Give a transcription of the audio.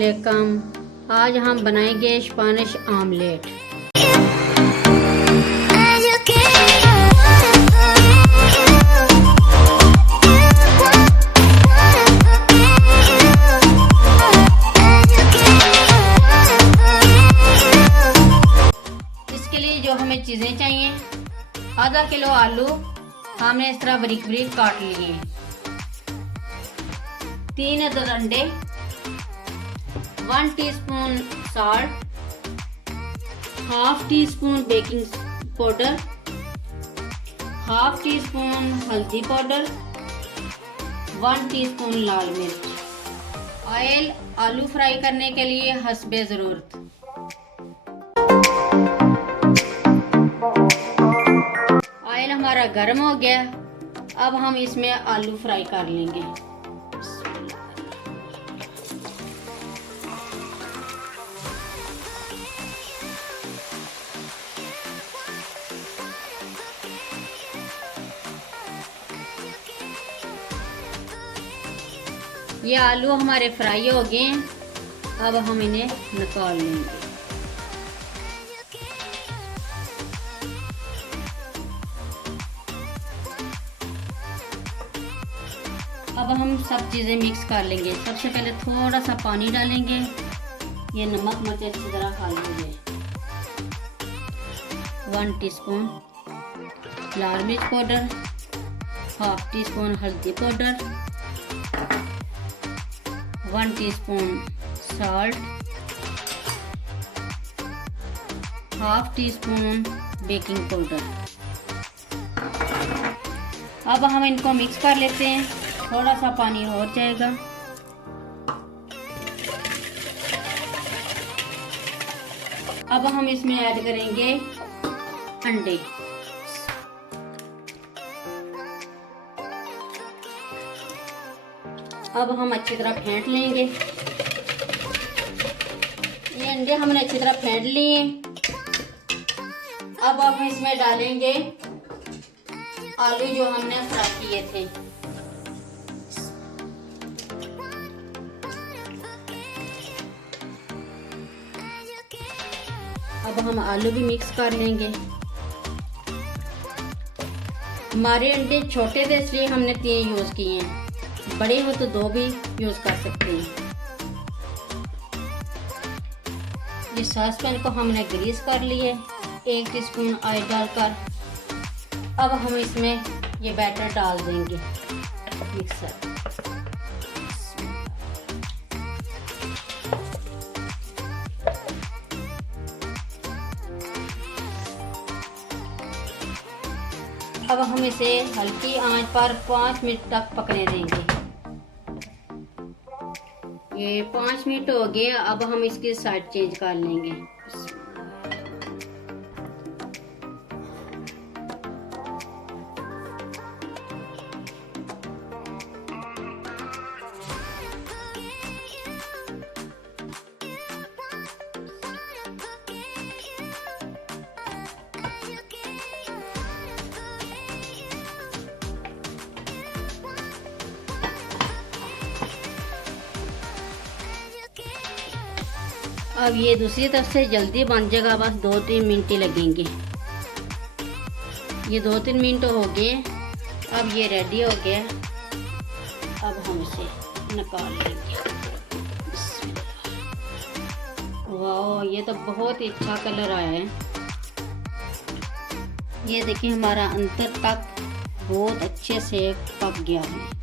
अस्सलामुअलैकुम। आज हम बनाएंगे स्पेनिश आमलेट। इसके लिए जो हमें चीज़ें चाहिए, आधा किलो आलू हमने इस तरह बारीक बारीक काट लिए, 3 अदद अंडे, 1 teaspoon salt, half tea spoon baking powder, half tea spoon हल्दी पाउडर, 1 टीस्पून लाल मिर्च। ऑयल आलू फ्राई करने के लिए हस्बे ज़रूरत। ऑयल हमारा गर्म हो गया, अब हम इसमें आलू फ्राई कर लेंगे। ये आलू हमारे फ्राई हो गए हैं, अब हम इन्हें निकाल लेंगे। अब हम सब चीज़ें मिक्स कर लेंगे। सबसे पहले थोड़ा सा पानी डालेंगे, ये नमक मिर्च अच्छी तरह खा लेंगे। 1 टीस्पून लाल मिर्च पाउडर, हाफ टी स्पून हल्दी powder, 1 teaspoon salt, half tea spoon baking powder. अब हम इनको मिक्स कर लेते हैं, थोड़ा सा पानी और जाएगा। अब हम इसमें ऐड करेंगे अंडे। अब हम अच्छी तरह फेंट लेंगे। ये अंडे हमने अच्छी तरह फेंट लिए। अब हम इसमें डालेंगे आलू जो हमने फ्राई किए थे। अब हम आलू भी मिक्स कर लेंगे। हमारे अंडे छोटे थे इसलिए हमने 3 यूज किए हैं, बड़े हो तो 2 भी यूज कर सकते हैं। ये सॉस पैन को हमने ग्रीस कर लिए, 1 टीस्पून ऑयल डालकर। अब हम इसमें ये बैटर डाल देंगे मिक्सर। अब हम इसे हल्की आंच पर 5 मिनट तक पकने देंगे। ये 5 मिनट हो गए, अब हम इसकी साइड चेंज कर लेंगे। अब ये दूसरी तरफ से जल्दी बन जाएगा, बस 2-3 मिनट ही लगेंगे। ये 2-3 मिनट हो गए, अब ये रेडी हो गया। अब हम इसे निकाल लेंगे। वाह, ये तो बहुत ही अच्छा कलर आया है। ये देखिए, हमारा अंदर तक बहुत अच्छे से पक गया है।